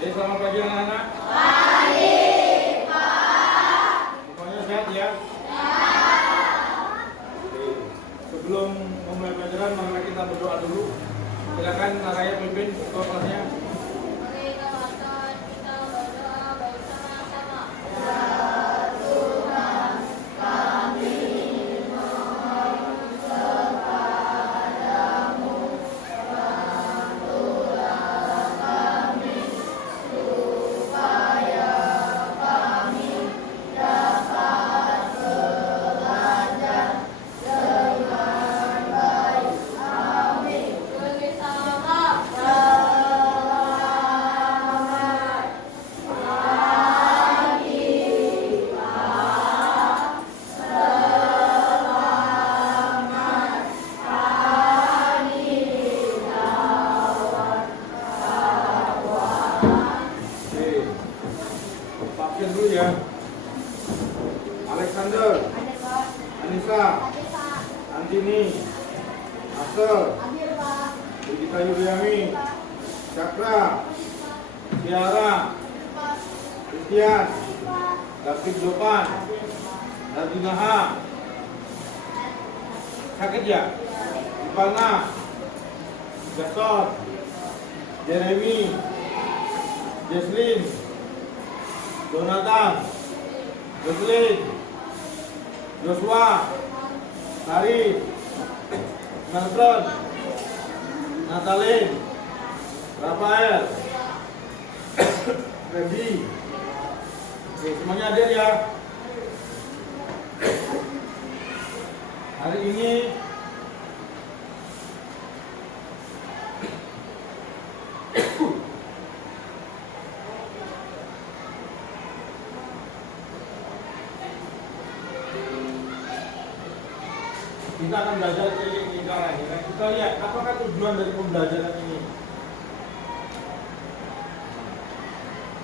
Selamat pagi anak-anak. Pagi, Pak. Pokoknya sehat ya. Oke. Sebelum memulai pelajaran, mari kita berdoa dulu. Silakan Naraya pimpin ketua kelasnya. Mari kita berdoa bersama-sama. Vaksin dulu ya. Alexander, Hadir, Pak. Anissa, Hadir, Pak. Antini, Asel, Hadir, Pak. Budita Yuliami, Cakra, Tiara, Christian, David Jopan, Nadinaha. Sakit ya? Ipana, Gasol, Jeremy, Jesslyn, Jonathan, Jocelyn, Joshua, Arif, Melvin, Natalin, Rafael, Freddy. Oke, semuanya hadir ya. Hari ini kita akan belajar keliling lingkaran. Ya. Kita lihat apakah tujuan dari pembelajaran ini.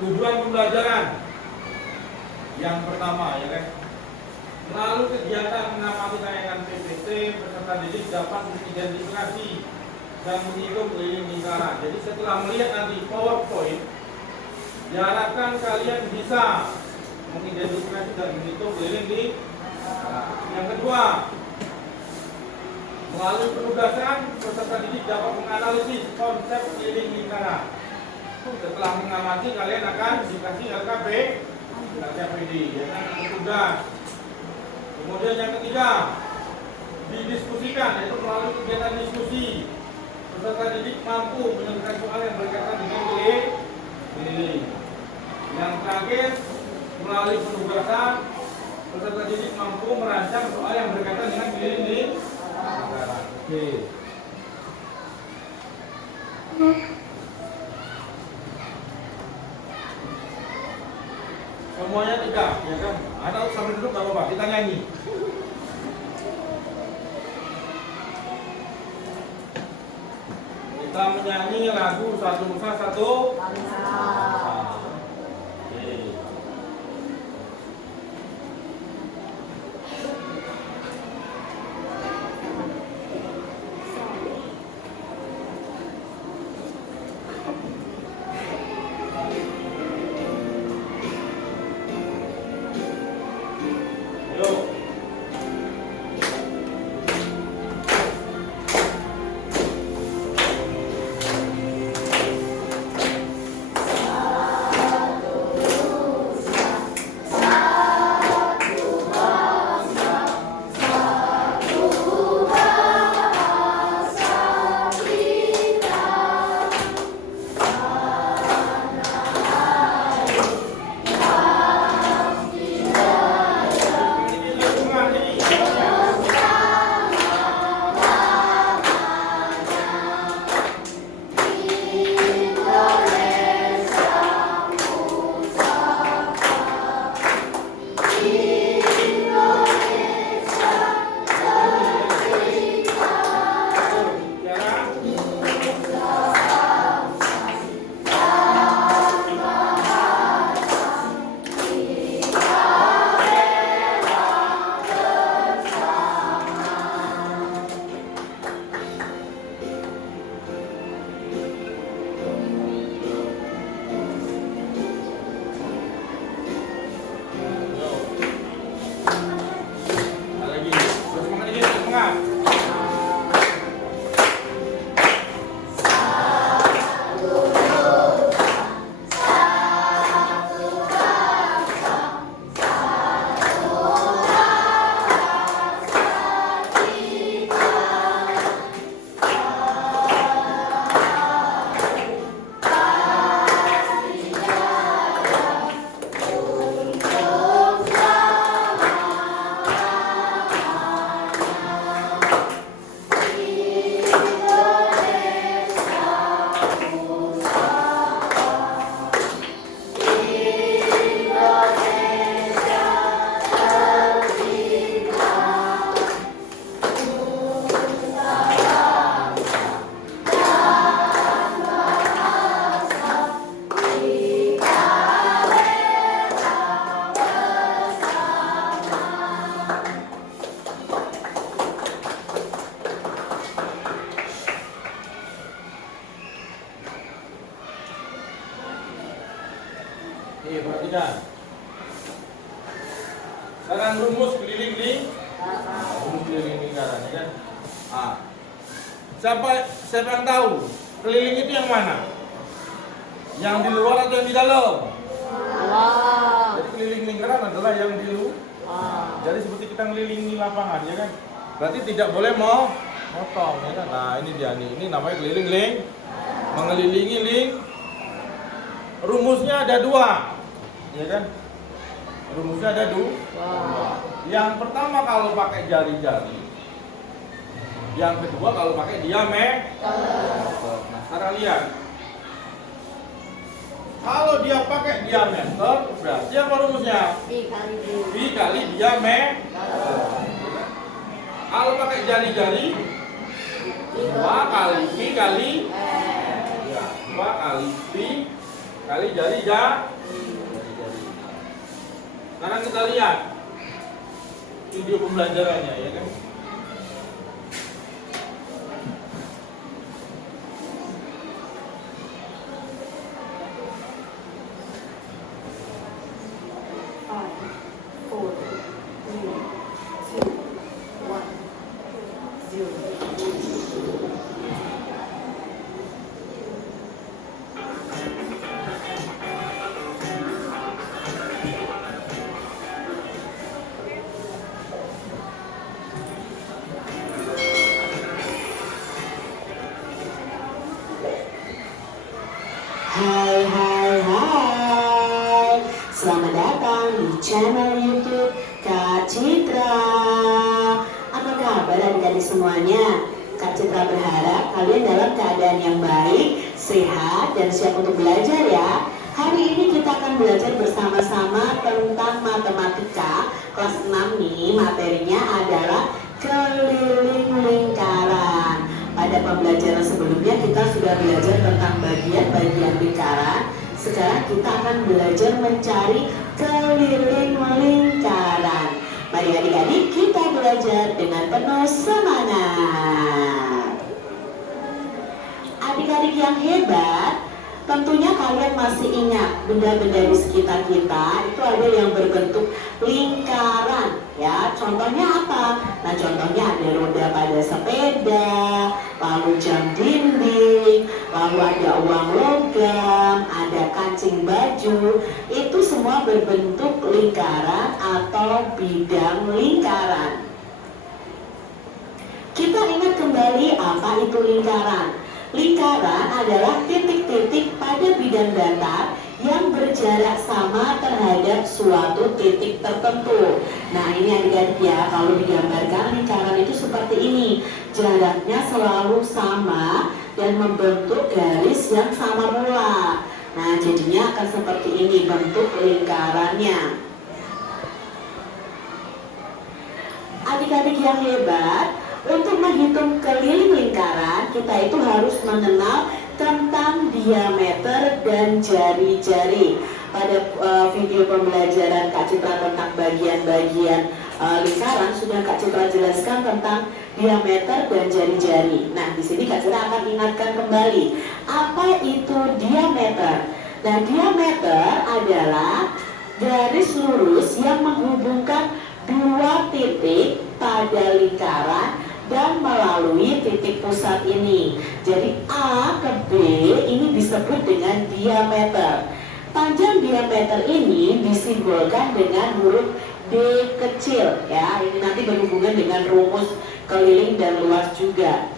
Tujuan pembelajaran yang pertama, ya kan, melalui kegiatan mengamati tayangan PPT, peserta didik dapat mengidentifikasi dan menghitung keliling lingkaran. Jadi setelah melihat nanti PowerPoint, diharapkan kalian bisa mengidentifikasi dan menghitung keliling lingkaran. Yang kedua, melalui penugasan, peserta didik dapat menganalisis konsep keliling lingkaran. Setelah mengamati, kalian akan dikasih LKPD, ya kan, tugas. Kemudian yang ketiga, didiskusikan, yaitu melalui kegiatan diskusi. Peserta didik mampu menyelesaikan soal yang berkaitan dengan keliling. Yang terakhir, melalui penugasan, peserta didik mampu merancang soal yang berkaitan dengan keliling. Oke. Semuanya tidak, ya kan? Ada sambil duduk nggak apa-apa, kita nyanyi. Kita menyanyi lagu Satu Nusa Satu Bangsa. Oke. Yuk. Nih, perhatikan. Sekarang rumus keliling rumus keliling lingkaran, ya kan? Ah. Siapa yang tahu keliling itu yang mana? Yang di luar atau yang di dalam? Wow. Jadi keliling lingkaran adalah yang di luar. Jadi seperti kita ngelilingi lapangan, ya kan? Berarti tidak boleh mau motong, ya kan? Nah, ini dia nih. Ini namanya keliling mengelilingi rumusnya ada 2, ya kan? Rumusnya ada 2. Yang pertama kalau pakai jari-jari, yang kedua kalau pakai diameter. Nah, sekarang lihat. Kalau dia pakai diameter, berarti apa rumusnya? V kali diameter. Kalau pakai jari-jari, 2 kali V kali ya, 2 kali V kali jari. Sekarang kita lihat video pembelajarannya, ya kan? Hai, selamat datang di channel YouTube Kak Citra. Apa kabar adik-adik semuanya? Kak Citra berharap kalian dalam keadaan yang baik, sehat, dan siap untuk belajar ya. Hari ini kita akan belajar bersama-sama tentang matematika kelas 6 nih. Materinya adalah keliling lingkaran. Pada pembelajaran sebelumnya kita sudah belajar tentang bagian-bagian lingkaran. Sekarang kita akan belajar mencari keliling lingkaran. Mari adik-adik kita belajar dengan penuh semangat. Adik-adik yang hebat, tentunya kalian masih ingat benda-benda di sekitar kita itu ada yang berbentuk lingkaran, ya. Contohnya apa? Nah, contohnya ada roda pada sepeda, lalu jam dinding, lalu ada uang logam, ada kancing baju. Itu semua berbentuk lingkaran atau bidang lingkaran. Kita ingat kembali apa itu lingkaran. Lingkaran adalah titik-titik pada bidang datar yang berjarak sama terhadap suatu titik tertentu. Nah, ini adik-adik ya, kalau digambarkan lingkaran itu seperti ini. Jaraknya selalu sama dan membentuk garis yang sama pula. Nah, jadinya akan seperti ini bentuk lingkarannya. Adik-adik yang hebat, untuk menghitung keliling lingkaran, kita itu harus mengenal tentang diameter dan jari-jari. Pada video pembelajaran Kak Citra tentang bagian-bagian lingkaran, sudah Kak Citra jelaskan tentang diameter dan jari-jari. Nah, di sini Kak Citra akan ingatkan kembali, apa itu diameter? Nah, diameter adalah garis lurus yang menghubungkan dua titik pada lingkaran dan melalui titik pusat ini. Jadi A ke B ini disebut dengan diameter. Panjang diameter ini disimbolkan dengan huruf D kecil, ya. Ini nanti berhubungan dengan rumus keliling dan luas juga.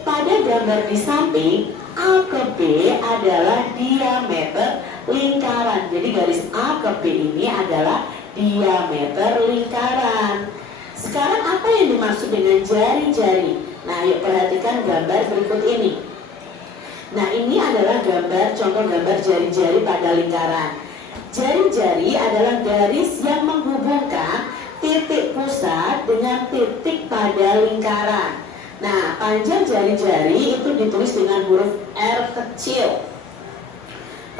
Pada gambar di samping, A ke B adalah diameter lingkaran. Jadi garis A ke B ini adalah diameter lingkaran. Sekarang apa yang dimaksud dengan jari-jari? Nah, yuk perhatikan gambar berikut ini. Nah, ini adalah contoh gambar jari-jari pada lingkaran. Jari-jari adalah garis yang menghubungkan titik pusat dengan titik pada lingkaran. Nah, panjang jari-jari itu ditulis dengan huruf R kecil.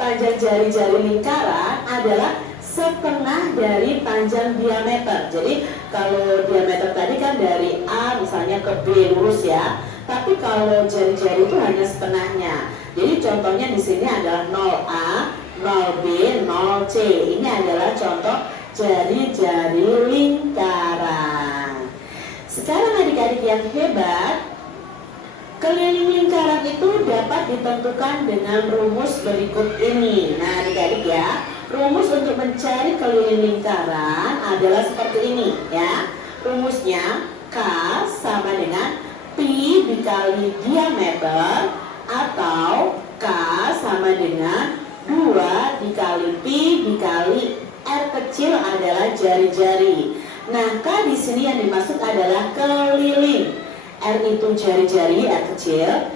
Panjang jari-jari lingkaran adalah setengah dari panjang diameter. Jadi kalau diameter tadi kan dari A misalnya ke B lurus ya, tapi kalau jari-jari itu hanya setengahnya. Jadi contohnya di sini adalah 0A, 0B, 0 0C. Ini adalah contoh jari-jari lingkaran. Sekarang adik-adik yang hebat, keliling lingkaran itu dapat ditentukan dengan rumus berikut ini. Nah adik-adik ya, rumus untuk mencari keliling lingkaran adalah seperti ini ya. Rumusnya K sama dengan Pi dikali diameter, atau K sama dengan 2 dikali Pi dikali R kecil adalah jari-jari. Nah K di sini yang dimaksud adalah keliling. R itu jari-jari, R kecil.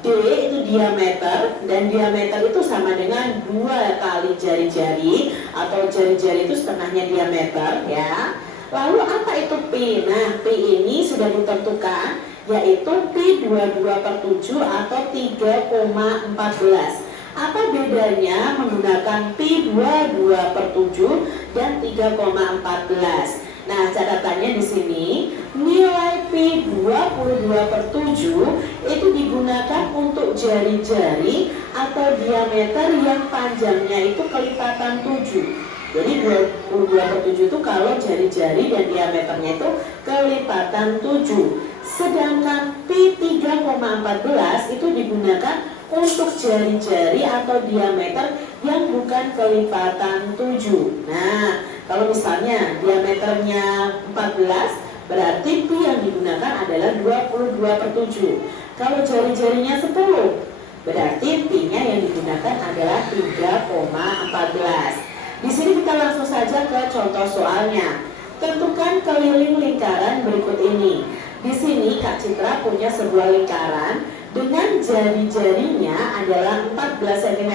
D itu diameter, dan diameter itu sama dengan 2 kali jari-jari, atau jari-jari itu setengahnya diameter ya. Lalu apa itu Pi? Nah Pi ini sudah ditentukan, yaitu Pi 22/7 atau 3,14. Apa bedanya menggunakan Pi 22/7 dan 3,14? Nah catatannya di sini, nilai Pi 22/7 itu digunakan untuk jari-jari atau diameter yang panjangnya itu kelipatan 7. Jadi 22/7 itu kalau jari-jari dan diameternya itu kelipatan 7. Sedangkan Pi 3,14 itu digunakan untuk jari-jari atau diameter yang bukan kelipatan 7. Nah, kalau misalnya diameternya 14, berarti Pi yang digunakan adalah 22/7. Kalau jari-jarinya 10, berarti Pi-nya yang digunakan adalah 3,14. Di sini kita langsung saja ke contoh soalnya. Tentukan keliling lingkaran berikut ini. Di sini Kak Citra punya sebuah lingkaran dengan jari-jarinya adalah 14 cm.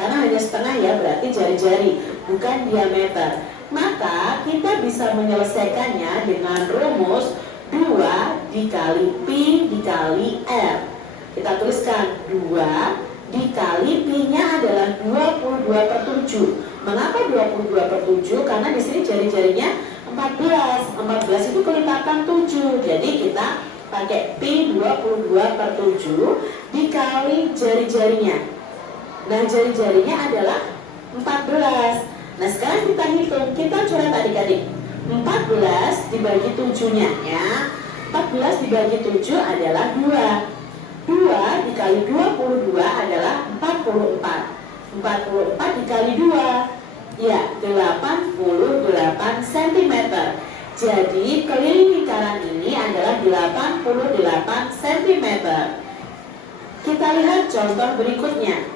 Karena hanya setengah ya, berarti jari-jari, bukan diameter. Maka kita bisa menyelesaikannya dengan rumus 2 dikali Pi dikali R. Kita tuliskan 2 dikali Pi-nya adalah 22/7. Mengapa 22/7? Karena di sini jari-jarinya 14. 14 itu kelipatan 7. Jadi kita pakai Pi 22/7 dikali jari-jarinya. Nah, jari-jarinya adalah 14. Nah, sekarang kita hitung. Kita coret adik-adik. 14 dibagi 7-nya ya. 14 dibagi 7 adalah 2. 2 dikali 22 adalah 44. 44 dikali 2, ya 88 cm. Jadi keliling lingkaran ini adalah 88 cm. Kita lihat contoh berikutnya.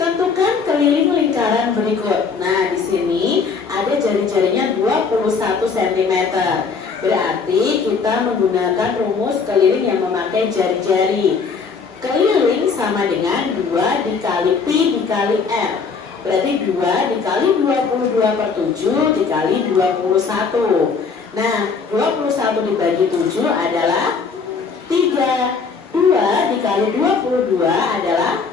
Tentukan keliling lingkaran berikut. Nah, di sini ada jari-jarinya 21 cm. Berarti kita menggunakan rumus keliling yang memakai jari-jari. Keliling sama dengan 2 dikali Pi dikali R. Berarti 2 dikali 22/7 dikali 21. Nah, 21 dibagi 7 adalah 3. 2 dikali 22 adalah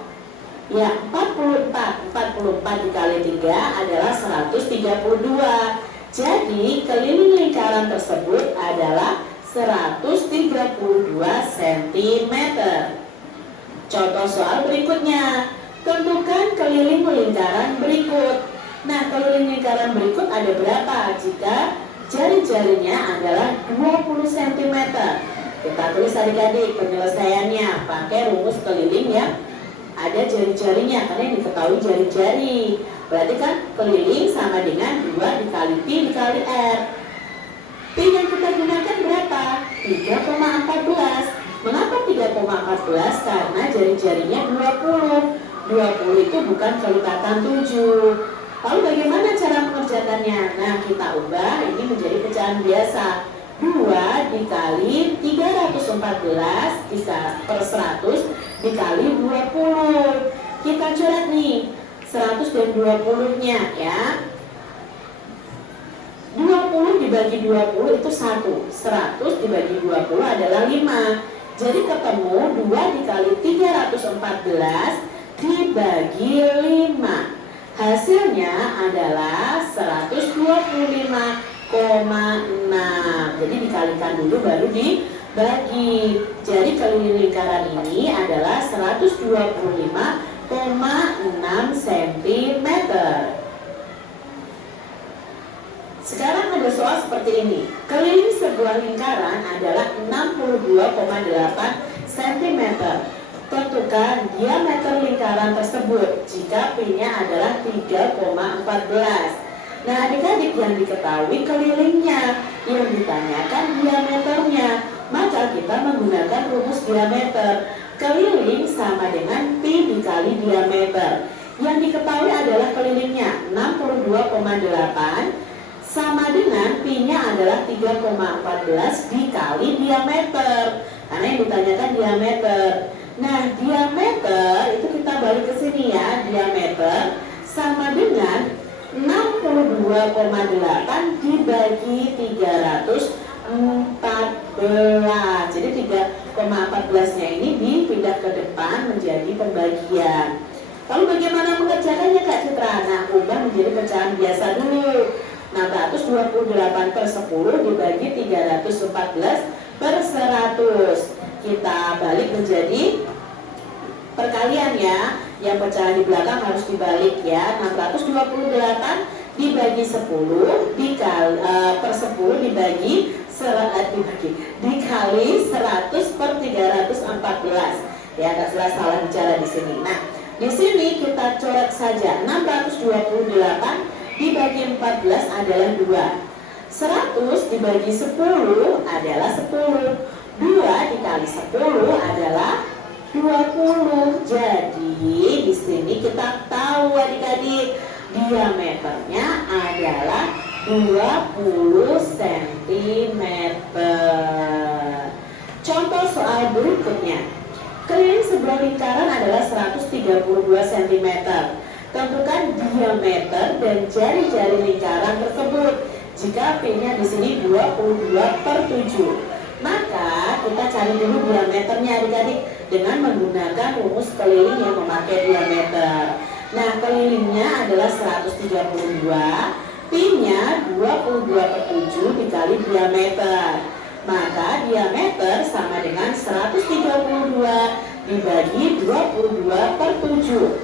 ya 44. 44 dikali 3 adalah 132. Jadi keliling lingkaran tersebut adalah 132 cm. Contoh soal berikutnya. Tentukan keliling lingkaran berikut. Nah, keliling lingkaran berikut ada berapa jika jari-jarinya adalah 20 cm? Kita tulis adik-adik penyelesaiannya pakai rumus keliling yang ada jari-jarinya, karena yang diketahui jari-jari. Berarti kan keliling sama dengan 2 dikali Pi dikali R. Pi yang kita gunakan berapa? 3,14. Mengapa 3,14? Karena jari-jarinya 20. 20 itu bukan kelipatan 7. Lalu bagaimana cara mengerjakannya? Nah, kita ubah ini menjadi pecahan biasa. 2 dikali 314 per 100 dikali 20. Kita coret nih 100 dan 20-nya ya. 20 dibagi 20 itu 1. 100 dibagi 20 adalah 5. Jadi ketemu 2 dikali 314 dibagi 5. Hasilnya adalah 125,6. Jadi dikalikan dulu baru dibagi. Jadi keliling lingkaran ini adalah 125,6 cm. seperti ini. Keliling sebuah lingkaran adalah 62,8 cm. Tentukan diameter lingkaran tersebut jika P-nya adalah 3,14. Nah, adik-adik, yang diketahui kelilingnya, yang ditanyakan diameternya, maka kita menggunakan rumus diameter. Keliling sama dengan Pi dikali diameter. Yang diketahui adalah kelilingnya 62,8 sama dengan Pi-nya adalah 3,14 dikali diameter. Karena yang ditanyakan diameter. Nah, diameter itu kita balik ke sini ya. Diameter sama dengan 62,8 dibagi 314. Jadi 3,14-nya ini dipindah ke depan menjadi pembagian. Lalu bagaimana mengerjakannya Kak Citra? Nah, ubah menjadi pecahan biasa dulu. 628 per 10 dibagi 314 per 100. Kita balik menjadi perkalian ya. Yang pecahan di belakang harus dibalik ya. 628 dibagi 10 per 10 dibagi dikali 100 per 314. Ya, agak salah bicara di sini. Nah, di sini kita coret saja. 628 dibagi 14 adalah 2. 100 dibagi 10 adalah 10. 2 dikali 10 adalah 20. Jadi di sini kita tahu adik-adik diameternya adalah 20 cm. Contoh soal berikutnya. Keliling sebuah lingkaran adalah 132 cm. Tentukan diameter dan jari-jari lingkaran tersebut. Jika P-nya di sini 22/7. Maka kita cari dulu diameternya adik-adik dengan menggunakan rumus keliling yang memakai diameter. Nah, kelilingnya adalah 132, Pi-nya 22/7 dikali diameter. Maka diameter sama dengan 132 dibagi 22/7.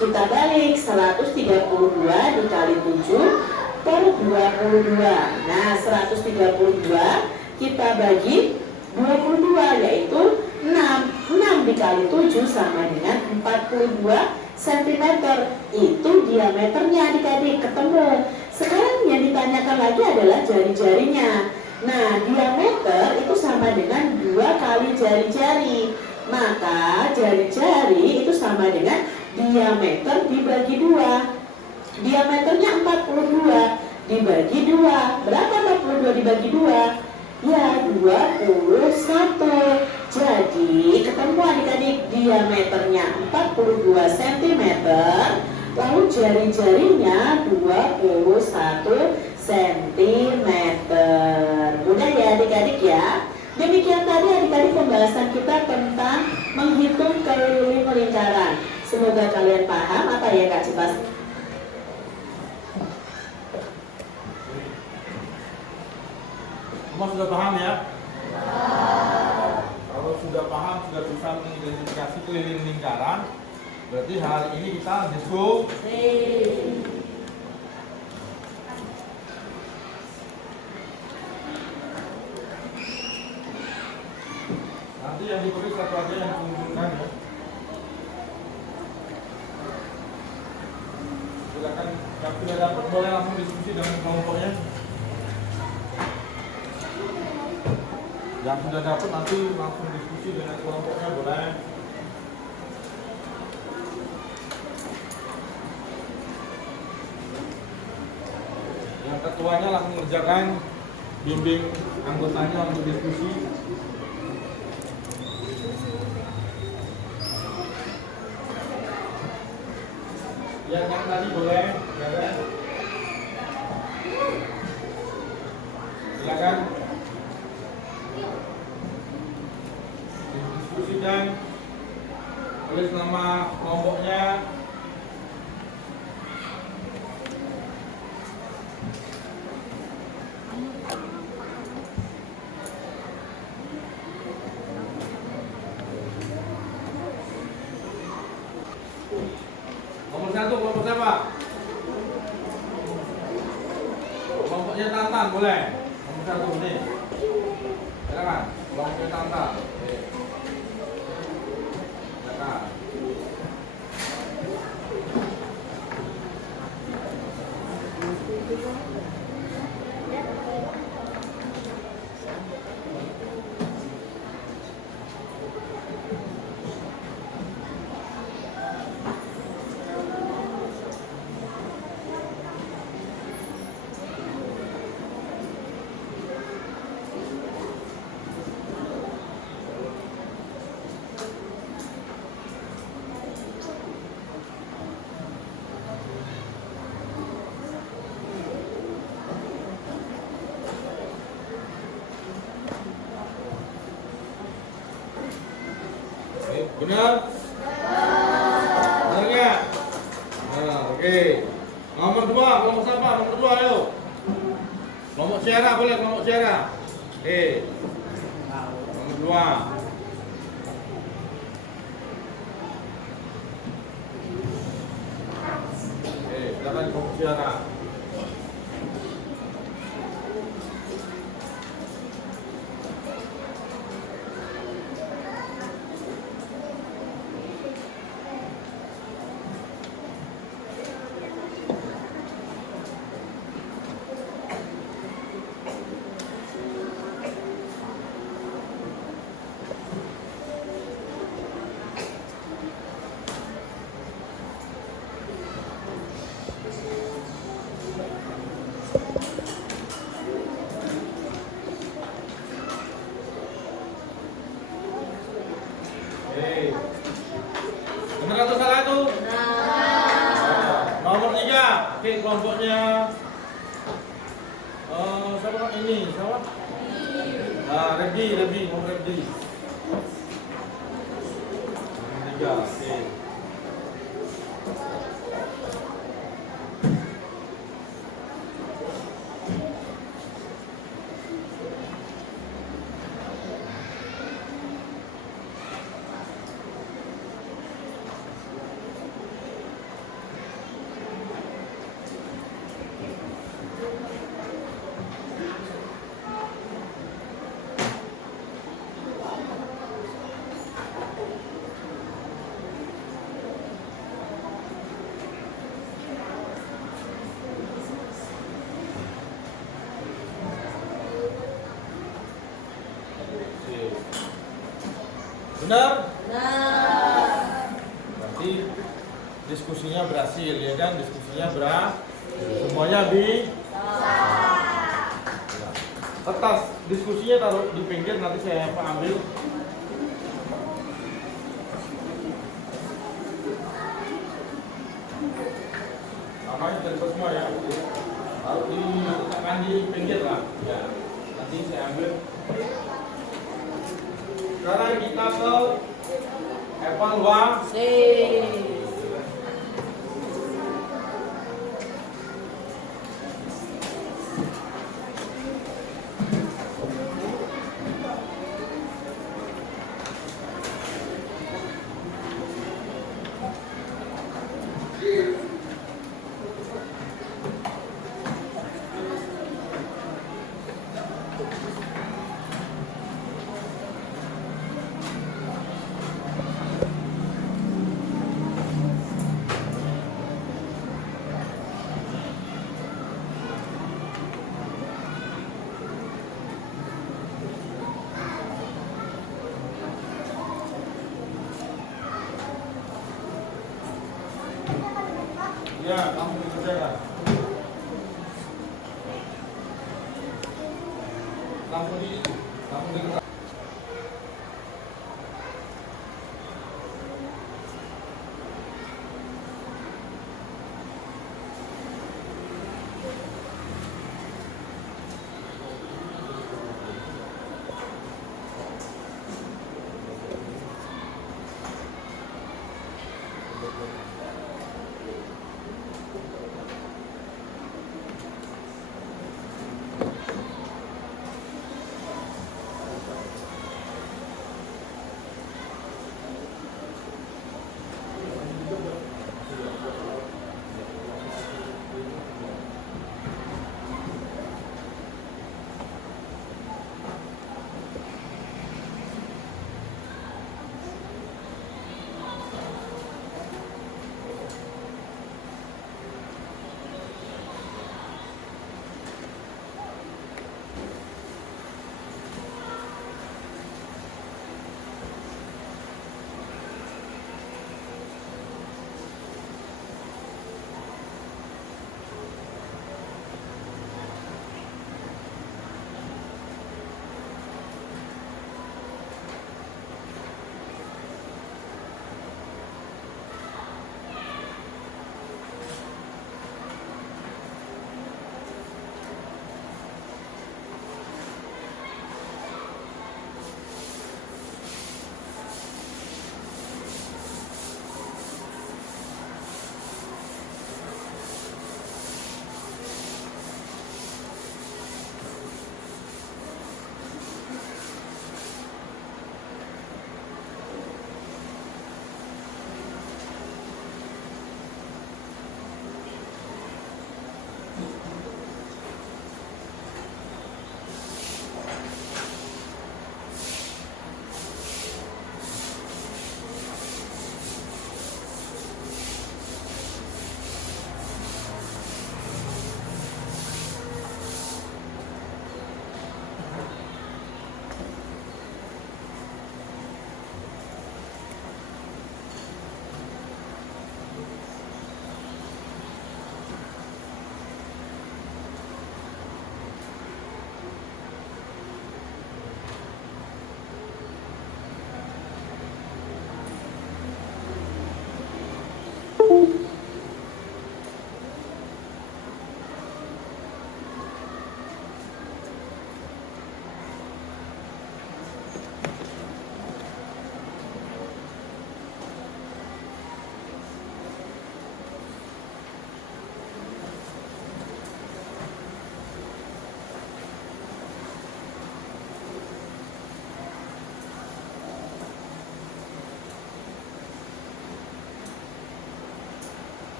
Kita balik 132 dikali 7 per 22. Nah, 132 kita bagi 22 yaitu 6. 6 dikali 7 sama dengan 42 cm. Itu diameternya adik-adik, ketemu. Sekarang yang ditanyakan lagi adalah jari-jarinya. Nah, diameter itu sama dengan 2 kali jari-jari. Maka jari-jari itu sama dengan diameter dibagi 2. Diameternya 42 dibagi 2. Berapa 42 dibagi 2? Ya, 21. Jadi ketemu adik-adik diameternya 42 cm. Lalu jari-jarinya 21 cm. Mudah ya adik-adik ya. Demikian tadi adik-adik pembahasan kita tentang menghitung keliling lingkaran. Semoga kalian paham apa ya Kak Cipas? Semua sudah paham ya? Kalau sudah paham, sudah bisa mengidentifikasi keliling lingkaran, berarti hari ini kita diskusi. Nanti yang ditulis satu aja yang mengumpulkan ya. Silakan yang sudah dapat boleh langsung diskusi dengan kelompoknya. Yang sudah dapat nanti langsung diskusi dengan kelompoknya boleh. Yang ketuanya langsung mengerjakan, bimbing anggotanya untuk diskusi. Yang tadi boleh, silakan. Diskusikan, tulis nama kelompoknya. Nomor 1 kelompok siapa? Kelompoknya Tantan boleh. Nomor 1 nih. Silakan. Kelompoknya Tantan. Oke. Silakan. Benar? Benar nggak? Nah, oke. Nomor 2, kelompok siapa? Nomor 2, ayo. Kelompok Syara boleh, kelompok Syara. Oke. Nomor 2. Oke, silakan kelompok Syara. Benar atau salah itu? Benar. Nomor 3, oke, kelompoknya siapa ini? Siapa? Reddy, nomor Reddy. Nomor 3, oke. Benar? Benar. Berarti diskusinya berhasil, ya kan? Diskusinya berhasil. Semuanya kertas diskusinya taruh di pinggir, nanti saya ambil. Namanya terima semua ya. Taruh di pinggir lah. Ya. Nanti saya ambil. Sekarang kita ke evaluasi. Ya, kamu dikerjakan. Langsung dikerjakan.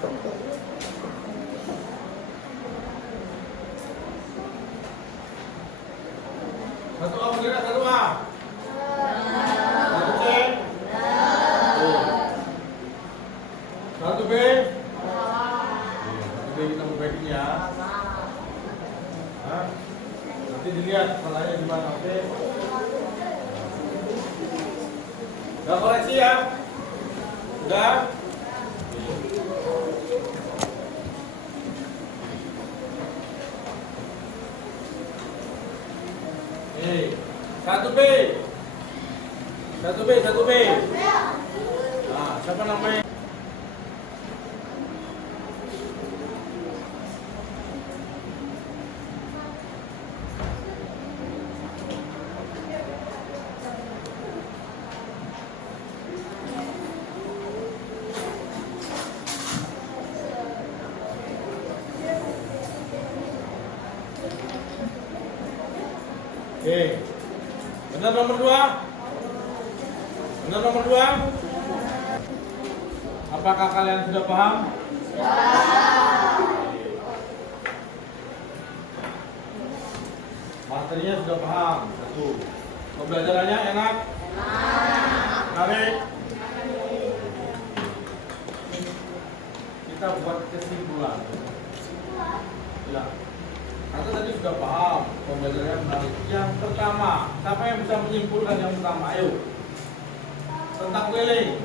Satu A bergerak, satu A. Satu C. Satu B. Satu B kita membagi ya. Hah? Nanti dilihat salahnya di mana, oke? Udah koreksi ya? Udah? Satu B. Satu B, satu B. Nah, siapa namanya? Oke. Benar nomor 2? Benar nomor 2? Apakah kalian sudah paham? Ya. Materinya sudah paham. Satu. Pembelajarannya enak? Menarik? Kita buat kesimpulan. Ya. Kita tadi sudah paham pembelajarannya menarik. Yang pertama, siapa yang bisa menyimpulkan yang pertama? Ayo. Tentang keliling.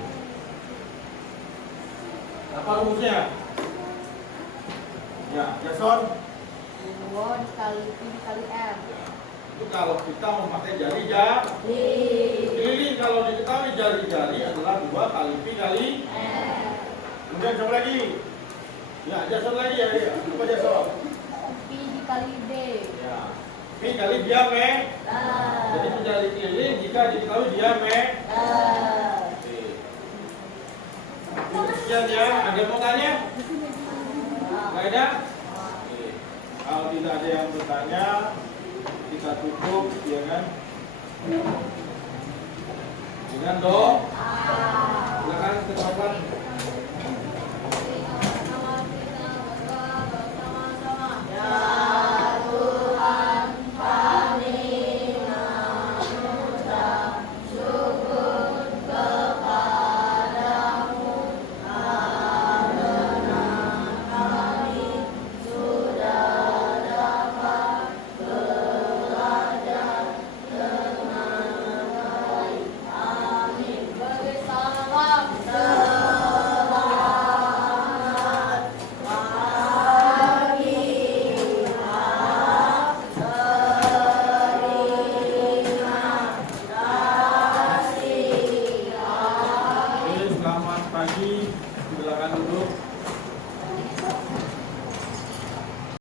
Apa rumusnya? Ya, Jason. Dua dikali P dikali R. Itu kalau kita memakai jari jari. Keliling kalau diketahui jari-jari adalah 2 kali P kali R. Kemudian coba lagi. Ya, Jason lagi ya. Apa Jason? P dikali D. Ya. P kali diameter. Jadi menjadi keliling jika diketahui diameter. Sekian ya. Ada yang mau tanya? Nggak ada? Kalau tidak ada yang bertanya, kita tutup, ya kan? Dengan dong. Silakan keterangan. Selamat pagi.